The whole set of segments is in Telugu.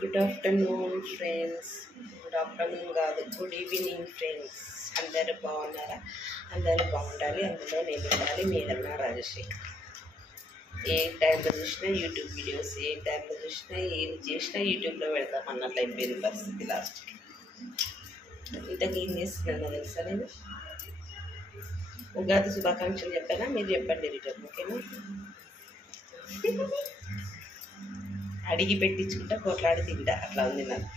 Good afternoon friends. Good afternoon కాదు, గుడ్ ఈవినింగ్ ఫ్రెండ్స్. అందరూ బాగున్నారా? అందరూ బాగుండాలి, అందులో నేను ఉండాలి. మీరన్నా రాజశేఖర్. ఏ టైంలో చూసినా యూట్యూబ్ వీడియోస్, ఏ టైంలో చూసినా ఏం చేసినా యూట్యూబ్లో పెడతాం అన్నట్లు అయిపోయింది పరిస్థితి లాస్ట్కి. ఇంతకీ ఏం చేస్తున్నాను తెలుసా? నేను ఉగాది శుభాకాంక్షలు చెప్పానా? మీరు చెప్పండి రిటర్న్, ఓకేనా? అడిగి పెట్టించుకుంటా కొట్లాడి తింటా, అట్లా ఉంది నాకు.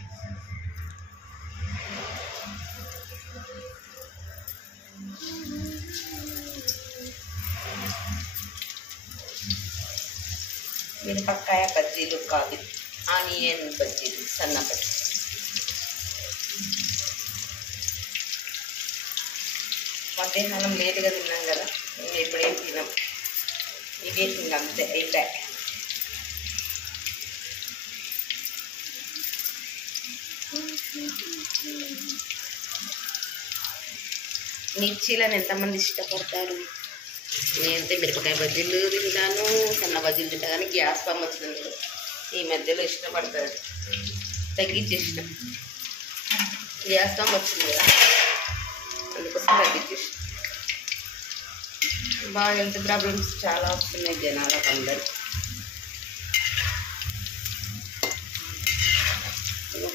మిరపకాయ బజ్జీలు కాదు, ఆనియన్ బజ్జీలు సన్నపట్టి. మధ్యాహ్నం లేటుగా తిన్నాం కదా, మేము ఎప్పుడేం తిన్నాం. ఇదే తిన్నాం, అంతే అయిపోయా. మిర్చీలను ఎంతమంది ఇష్టపడతారు? నేనైతే మిరపకాయ బజ్జీలు తింటాను, సన్న బజ్జీలు తింటా, కానీ గ్యాస్ ఫామ్ వచ్చింది ఈ మధ్యలో ఇష్టపడతాడు, తగ్గించేసిన. గ్యాస్ ఫామ్ వచ్చింది కదా, అందుకోసం తగ్గించేసిన. బాగా హెల్త్ ప్రాబ్లమ్స్ చాలా వస్తున్నాయి జనాలకు అందరు.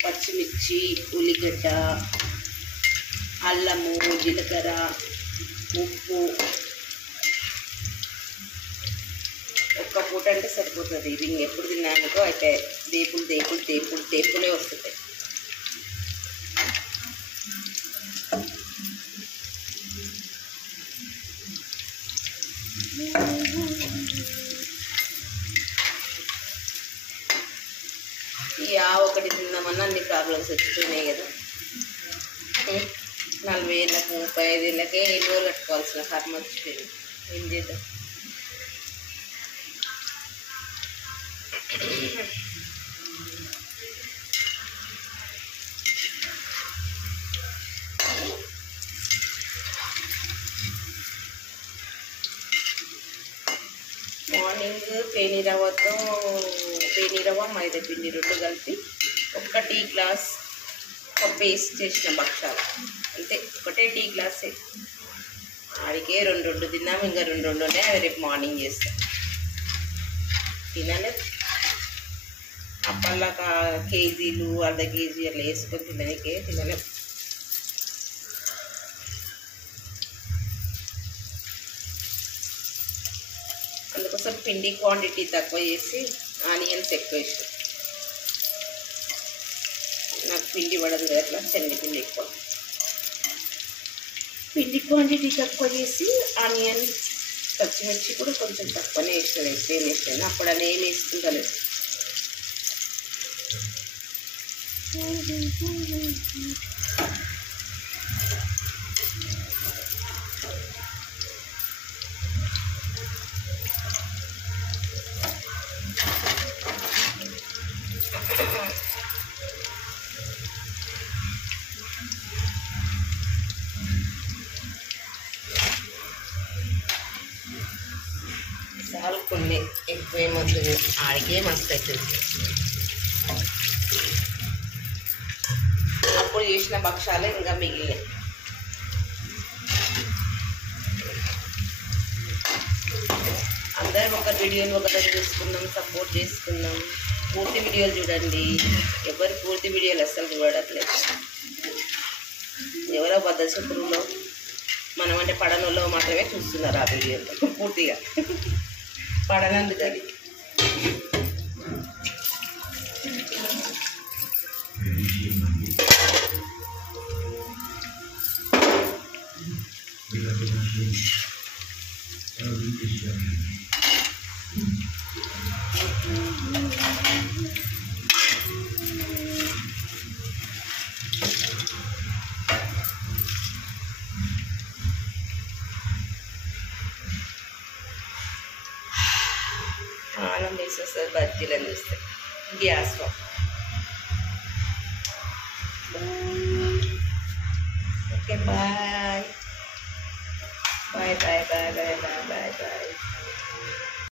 పచ్చిమిర్చి, ఉల్లిగడ్డ, అల్లము, జీలకర్ర, ఉప్పు, ఒక్క పూట అంటే సరిపోతుంది. ఇది ఎప్పుడు తిన్నానుకో అయితే దేపులు దేపులు దేపులు దేపులే వస్తున్నాయి. ఈ ఒకటి తిందామన్నా అన్ని ప్రాబ్లమ్స్ వచ్చిపోయినాయి కదా. 40 ఏళ్ళకు 35 ఏళ్ళకే ఎన్నో కట్టుకోవాల్సిన కర్మ వచ్చిపోయింది. ఏం చేద్దాం? మార్నింగ్ పేనీరవ్వ మైదా పిండి 2 కలిపి ఒక్క టీ గ్లాస్ కప్పు వేసి చేసిన భక్షాలు, అంతే. ఒకటే టీ గ్లాసే, ఆడికే 2 తిన్నాము. ఇంకా 2 ఉన్నాయి, అవి రేపు మార్నింగ్ చేస్తాం. తినాలి. అప్పల్లాక కేజీలు అర్ధ కేజీ అట్లా వేసుకొని తినడానికే తినలేం. అందుకోసం పిండి క్వాంటిటీ తక్కువ చేసి ఆనియన్స్ ఎక్కువ వేసాం. నాకు పిండి పడదు కదా, అట్లా శనగపిండి ఎక్కువ. పిండి క్వాంటిటీ తక్కువ చేసి ఆనియన్, పచ్చిమిర్చి కూడా కొంచెం తక్కువనే వేసాను, ఎక్కువ ఏం వేసాను. అప్పుడు అని ఏం వేసుకుంటలేదు. చాలు, కొన్ని ఎక్కువ ఏమవుతుంది, ఆడికే మస్తు అవుతుంది. అప్పుడు చేసిన భక్షాలే ఇంకా మిగిలినాయి. అందరం ఒక వీడియోని ఒక దగ్గర చూసుకున్నాం, సపోర్ట్ చేసుకున్నాం. పూర్తి వీడియోలు చూడండి. ఎవరు పూర్తి వీడియోలు అస్సలు చూడట్లేదు. ఎవరో బద్దశత్రువులో, మనం అంటే పడనలో మాత్రమే చూస్తున్నారు ఆ వీడియోలో. పూర్తిగా పడనందుకని. ఆనం వేసేస్తుంది బజ్జీలను చూస్తే. Gas okay, bye bye bye bye bye bye bye bye.